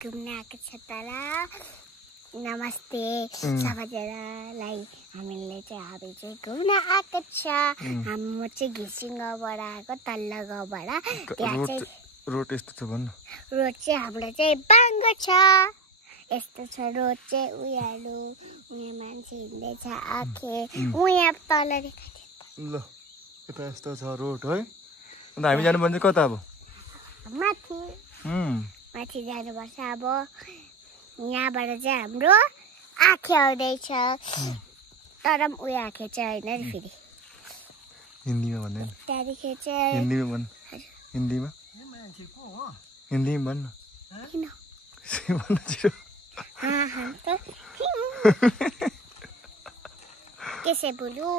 घुम्न आएको छ तल नमस्ते सबैजनालाई हामीले चाहिँ हामी चाहिँ घुम्न आएको छ म चाहिँ घिसिङबाट आएको तल्लो गाउँबाट त्यहाँ चाहिँ रोड यस्तो छ भन्नु रोड चाहिँ हाम्रो चाहिँ बाङ्गो छ यस्तो छ रोड चाहिँ उयाहरू उहाँ मान्छे हिँड्दैछ आखे उहाँ तल ल यता यस्तो छ रोड है अन्त हामी जानुपर्ने चाहिँ कता अब माथि माथि जानुपर्छ अब यहाँबाट चाहिँ हाम्रो आँखे आउँदैछ तर पनि उयो आँखे चाहिँ होइन नि फेरि हिन्दीमा भन्दैन त्यहाँदेखि चाहिँ हिन्दीमा भन् हिन्दीमा हिन्दीमा भन्न किन भन्न छिटो कैसे बोलूं